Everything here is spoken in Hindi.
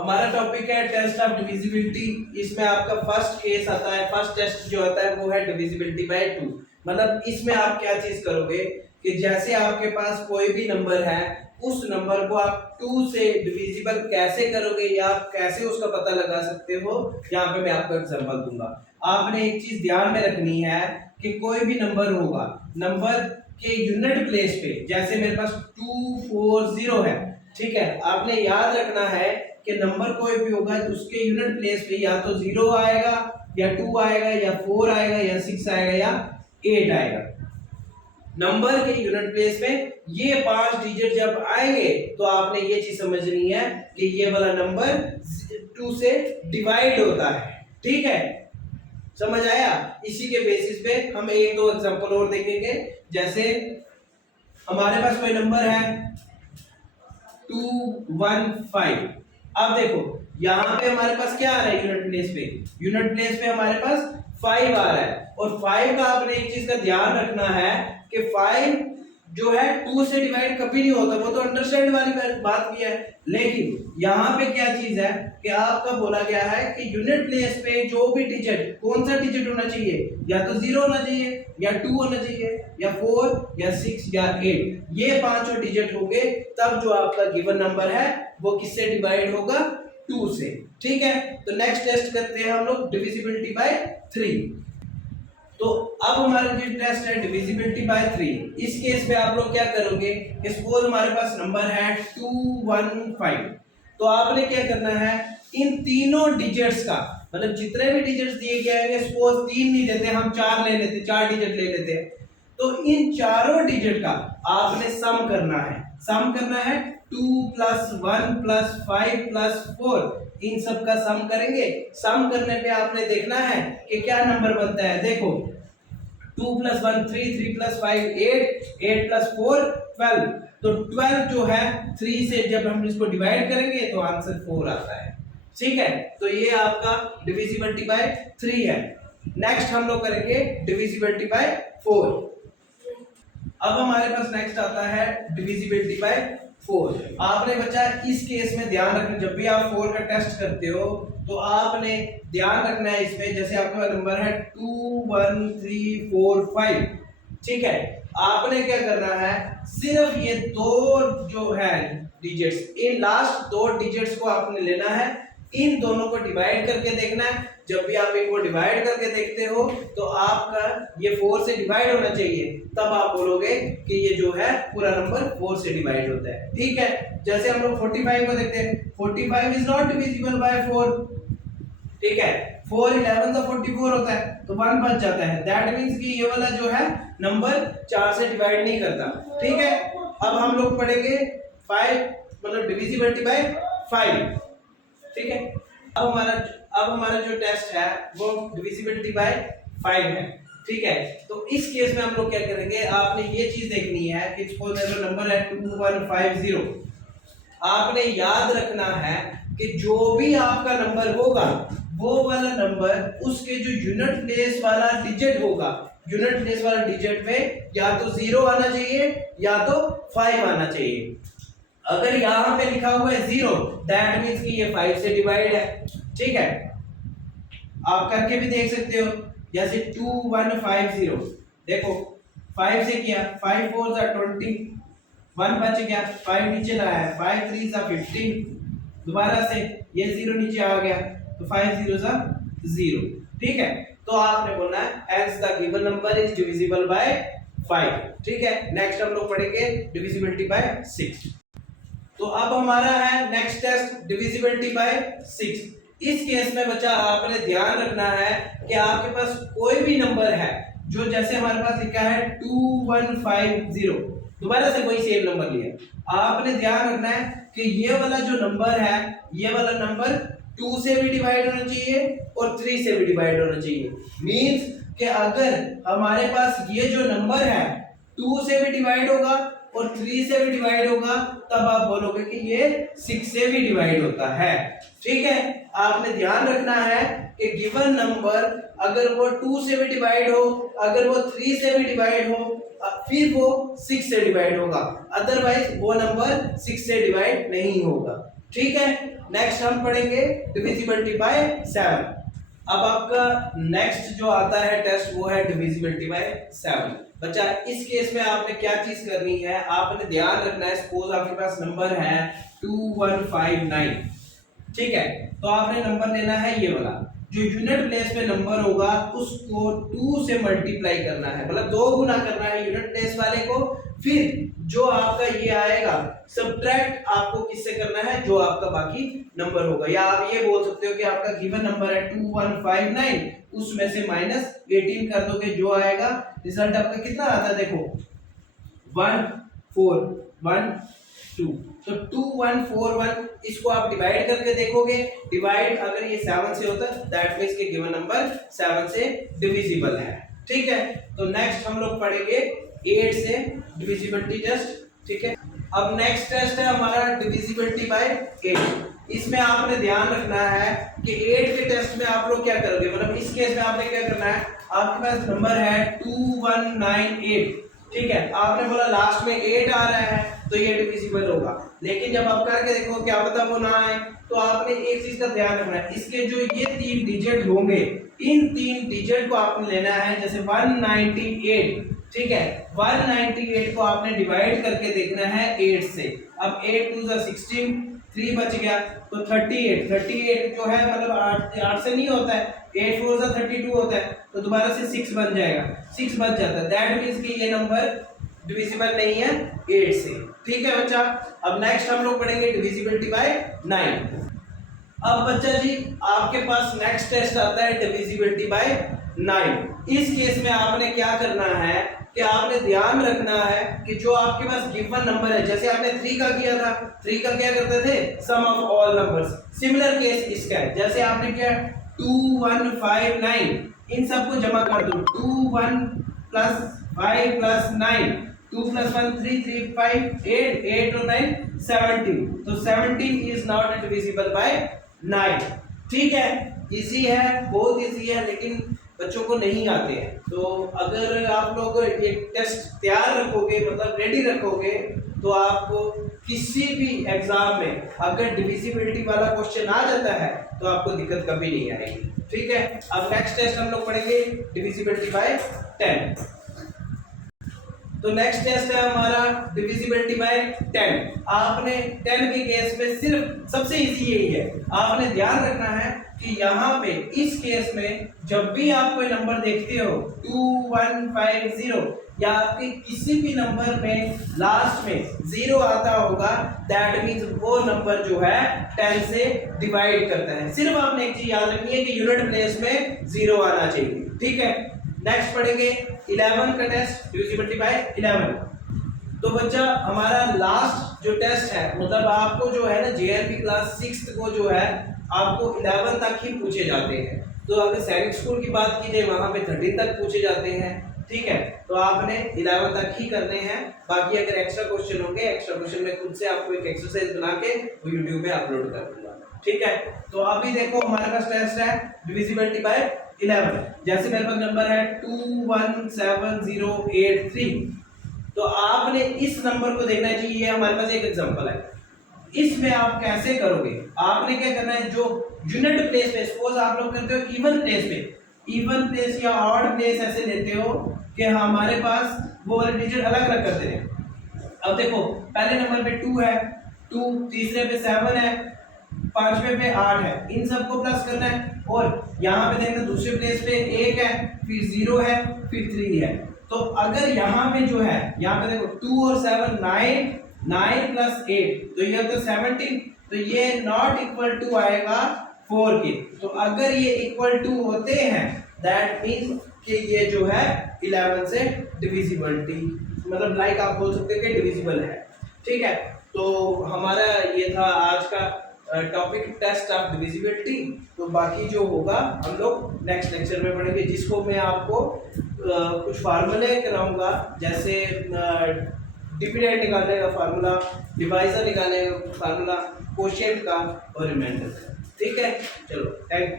हमारा टॉपिक है टेस्ट ऑफ डिविजिबिलिटी। इसमें आपका फर्स्ट केस आता है, फर्स्ट टेस्ट जो आता है वो है डिविजिबिलिटी बाय 2। मतलब इसमें आप क्या चीज करोगे कि जैसे आपके पास कोई भी नंबर है, उस नंबर को आप 2 से डिविजिबल कैसे करोगे या आप कैसे उसका पता लगा सकते हो। यहाँ पे मैं आपको एग्जांपल दूंगा। आपने एक चीज ध्यान में रखनी है कि कोई भी नंबर होगा, नंबर के यूनिट प्लेस पे, जैसे मेरे पास 240 है, ठीक है, आपने याद रखना है कि नंबर कोई भी होगा उसके यूनिट प्लेस पे या तो 0 आएगा या 2 आएगा या 4 आएगा या 6 आएगा या 8 आएगा। नंबर के यूनिट प्लेस में ये 5 डिजिट जब आएंगे तो आपने ये चीज समझनी है कि ये वाला नंबर 2 से डिवाइड होता है। ठीक है, समझ आया? इसी के बेसिस पे हम एक दो एग्जांपल और देखेंगे। जैसे हमारे पास कोई नंबर है 215। अब देखो यहाँ पे हमारे पास क्या आ रहा है यूनिट प्लेस पे? यूनिट प्लेस पे हमारे पास 5 आ रहा है। और 5 का आपने एक चीज का ध्यान रखना है कि 5 जो है 2 से डिवाइड कभी नहीं होता, वो तो अंडरस्टैंड वाली बात भी है। लेकिन यहाँ पे क्या चीज है कि आपका बोला गया है कि यूनिट प्लेस पे जो भी डिजिट, कौन सा डिजिट होना चाहिए? या तो 0 होना चाहिए या 2 होना चाहिए या 4 या 6 या 8। ये पांचों डिजिट होंगे तब जो आपका गिवन नंबर है वो किससे डिवाइड होगा? 2 से। ठीक है, तो नेक्स्ट टेस्ट करते हैं हम लोग डिविजिबिलिटी बाय 3। तो अब हमारा जो टेस्ट है डिविजिबिलिटी बाय 3। इस केस में आप लोग क्या करोगे? सपोज हमारे पास नंबर है 215। तो आपने क्या करना है, इन तीनों डिजिट्स का, मतलब जितने भी डिजिट्स दिए गए हैं, सपोज 3 नहीं देते, हम 4 ले लेते, 4 डिजिट ले लेते हैं, तो इन चारों डिजिट का आपने सम करना है। सम करना है 2 + 1 + 5 + 4, इन सब का सम करेंगे। सम करने पे आपने देखना है कि क्या नंबर बनता है। देखो 2 + 1 3, 3 + 5 8, 8 + 4 12। तो 12 जो है 3 से जब हम इसको डिवाइड करेंगे तो आंसर 4 आता है। ठीक है, तो ये आपका डिविजिबिलिटी बाय 3 है। नेक्स्ट हम लोग करेंगे डिविजिबिलिटी बाय 4। अब हमारे पास नेक्स्ट आता है डिविजिबिलिटी बाय 4। आपने बच्चा इस केस में ध्यान रखना, जब भी आप 4 का टेस्ट करते हो तो आपने ध्यान रखना है इसमें, जैसे आपका नंबर है 2 1 3 4 5। ठीक है, आपने क्या करना है, सिर्फ ये दो जो है डिजिट्स, इन लास्ट दो डिजिट्स को आपने लेना है, इन दोनों को डिवाइड करके देखना है। जब भी आप इनको डिवाइड करके देखते हो तो आपका ये 4 से डिवाइड होना चाहिए, तब आप बोलोगे कि ये जो है पूरा नंबर 4 से डिवाइड होता है। ठीक है, जैसे हम लोग 45 को देखते हैं, 45 इज नॉट डिविजिबल बाय 4। ठीक है, 4 11 का 44 होता है, तो 1 बच जाता है। दैट मींस कि ये वाला जो है नंबर 4 से डिवाइड नहीं करता। ठीक है, अब हम लोग पढ़ेंगे 5, मतलब डिविजिबिलिटी बाय 5। ठीक है, अब हमारा जो टेस्ट है वो डिविजिबिलिटी बाय 5 है। ठीक है, तो इस केस में हम लोग क्या करेंगे, आपने ये चीज देखनी है कि सपोज मेरा नंबर है 2150। आपने याद रखना है कि जो भी आपका नंबर होगा वो वाला नंबर उसके जो यूनिट प्लेस वाला डिजिट होगा, यूनिट प्लेस वाला डिजिट में या तो 0 आना चाहिए या तो 5 आना चाहिए। अगर यहां पे लिखा हुआ है 0, दैट मींस कि ये 5 से डिवाइड है। ठीक है, आप करके भी देख सकते हो, जैसे 2150, देखो 5 से किया, 5 4 सा 20, 1 बच गया, 5 नीचे लाया है, 5 3 सा 15, दोबारा से ये 0 नीचे आ गया, तो 5 0 सा 0। ठीक है, तो आपने बोलना है hence the given number is divisible by 5। ठीक है, नेक्स्ट हम लोग पढ़ेंगे डिविजिबिलिटी बाय 6। तो अब हमारा है नेक्स्ट टेस्ट डिविजिबिलिटी बाय 6। इस केस में बच्चा आपने ध्यान रखना है कि आपके पास कोई भी नंबर है जो, जैसे हमारे पास लिखा है 2150, दोबारा से वही सेम नंबर लिया। आपने ध्यान रखना है कि ये वाला जो नंबर है, ये वाला नंबर 2 से भी डिवाइड होना चाहिए और 3 से भी डिवाइड होना चाहिए। मींस कि अगर हमारे पास ये जो नंबर है 2 से भी डिवाइड होगा और 3 से भी डिवाइड होगा, तब आप बोलोगे कि ये 6 से भी डिवाइड होता है। ठीक है, आपने ध्यान रखना है कि गिवन नंबर अगर वो 2 से भी डिवाइड हो, अगर वो 3 से भी डिवाइड हो, फिर वो 6 से डिवाइड होगा, अदरवाइज वो नंबर 6 से डिवाइड नहीं होगा। ठीक है, नेक्स्ट हम पढ़ेंगे डिविजिबिलिटी बाय 7। अब आपका नेक्स्ट जो आता है टेस्ट वो है डिविजिबिलिटी बाय 7। बच्चा इस केस में आपने क्या चीज करनी है, आपने ध्यान रखना है, सपोज आपके पास नंबर है 2159, ठीक है, तो आपने नंबर लेना है ये वाला, जो यूनिट प्लेस पे नंबर होगा उसको 2 से मल्टीप्लाई करना है, मतलब 2 गुना करना है यूनिट प्लेस वाले को, फिर जो आपका ये आएगा सब्ट्रैक्ट आपको किससे करना है, जो आपका बाकी नंबर होगा, या आप ये बोल सकते हो कि आपका गिवन नंबर है 2159, उसमें से -18 कर दोगे, जो आएगा रिजल्ट आपका कितना आता है, देखो 1412, तो 2141, इसको आप डिवाइड करके देखोगे, डिवाइड अगर ये 7 से होता है दैट मींस कि गिवन नंबर 7 से डिविजिबल है, ठीक है। तो नेक्स्ट हम लोग पढ़ेंगे 8 से डिविजिबिलिटी टेस्ट, ठीक है। अब नेक्स्ट टेस्ट है हमारा डिविजिबिलिटी बाय 8। इसमें आपने ध्यान रखना है कि 8 के टेस्ट में आप लोग क्या करोगे, मतलब इस केस में आपने क्या करना है, आपके पास नंबर है 2198, ठीक है, आपने बोला लास्ट में 8 आ रहा है तो ये डिविजिबल होगा, लेकिन जब आप करके देखो क्या पता वो ना आए, तो आपने एक चीज का ध्यान रखना है, इसके जो ये 3 डिजिट होंगे, इन 3 डिजिट को आपने लेना है, जैसे 198, ठीक है, 198 को आपने डिवाइड करके देखना है 8 से, अब 8 2 16, 3 बच गया, तो 38 जो है मतलब 8 से नहीं होता है, 8 4 32 होता है, तो दोबारा से 6 बन जाएगा, 6 बच जाता है, दैट मींस कि ये नंबर डिविजिबल नहीं है 8 से, ठीक है बच्चा। अब नेक्स्ट हम लोग पढ़ेंगे डिविजिबिलिटी बाय 9। अब बच्चा जी आपके पास नेक्स्ट टेस्ट आता है डिविजिबिलिटी बाय 9। इस केस में आपने क्या करना है कि आपने ध्यान रखना है कि जो आपके पास गिवन नंबर है, जैसे आपने 3 का किया था, 3 का क्या करते थे, sum of all numbers, similar case इसका है, जैसे आपने किया 2159, इन सबको जमा कर दो, 21 + 5 + 9, 2 + 1 3 3 5 8 8 और 9 17, तो 17 इज नॉट डिविजिबल बाय 9, ठीक है। इजी है, बहुत इजी है, लेकिन बच्चों को नहीं आते हैं, तो अगर आप लोग ये टेस्ट तैयार रखोगे, मतलब रेडी रखोगे, तो आपको किसी भी एग्जाम में अगर डिविजिबिलिटी वाला क्वेश्चन आ जाता है तो आपको दिक्कत कभी नहीं आएगी, ठीक है। अब नेक्स्ट टेस्ट हम लोग पढ़ेंगे डिविजिबिलिटी बाय 10। तो नेक्स्ट टेस्ट है हमारा डिविजिबिलिटी बाय 10। आपने 10 के केस में सिर्फ सबसे इजी यही है, आपने ध्यान रखना है कि यहाँ पे इस केस में जब भी आप कोई नंबर देखते हो 2150 या आपके किसी भी नंबर में लास्ट में 0 आता होगा, दैट मींस वो नंबर जो है 10 से डिवाइड करता है। सिर्फ आपने एक चीज याद रखनी है कि यूनिट प्लेस में 0 आना चाहिए, ठीक है। नेक्स्ट पढ़ेंगे 11 का टेस्ट डिविजिबिलिटी बाय 11। तो बच्चा हमारा लास्ट जो टेस्ट है, मतलब आपको जो है ना जेएलपी क्लास 6 को जो है आपको 11 तक ही पूछे जाते हैं, तो अगर सैनिक स्कूल की बात की जाए वहां पे 13 तक पूछे जाते हैं, ठीक है, तो आपने 11 तक ही करने हैं, बाकी अगर एक्स्ट्रा क्वेश्चन होंगे, एक्स्ट्रा क्वेश्चन में खुद से आपको एक एक्सरसाइज बना के वो यूट्यूब पे अपलोड कर दूंगा, ठीक है। तो अभी देखो हमारे पास टेस्ट है डिविजिबिलिटी बाय 11, जैसे मेरे पास नंबर है 217083, तो आपने इस नंबर को देखना चाहिए, ये हमारे पास एक एग्जांपल है, इसमें आप कैसे करोगे, आपने क्या करना है, जो यूनिट प्लेस पे, सपोज आप लोग करते हो इवन प्लेस पे, इवन प्लेस या ऑड प्लेस ऐसे लेते हो कि हमारे पास वो वाले डिजिट अलग अलग करते हैं। अब देखो पहले नंबर पे 2 है, 2, तीसरे पे 7 है, पांचवे पे 8 है, इन सबको प्लस करना है, और यहाँ पे देखना दूसरे प्लेस पे 1 है, फिर 0 है, फिर 3 है, तो अगर यहाँ पे जो है, यहाँ पे देखो 2 और 7 9, 9 + 8, तो ये तो 17, तो ये नॉट इक्वल टू आएगा 4 के, तो अगर ये इक्वल टू होते हैं दैट मींस कि ये जो है 11 से डिविजिबिलिटी, मतलब लाइक आप बोल सकते हो कि डिविजिबल है, ठीक है। तो हमारा ये था आज का टॉपिक टेस्ट ऑफ डिविजिबिलिटी, तो बाकी जो होगा हम लोग नेक्स्ट लेक्चर में पढ़ेंगे, जिसको मैं आपको कुछ फार्मूले कराऊंगा, जैसे डिविडेंड निकालने का फार्मूला, डिवाइजर निकालने का फार्मूला, कोशिएंट का और रिमाइंडर का, ठीक है। चलो थैंक यू।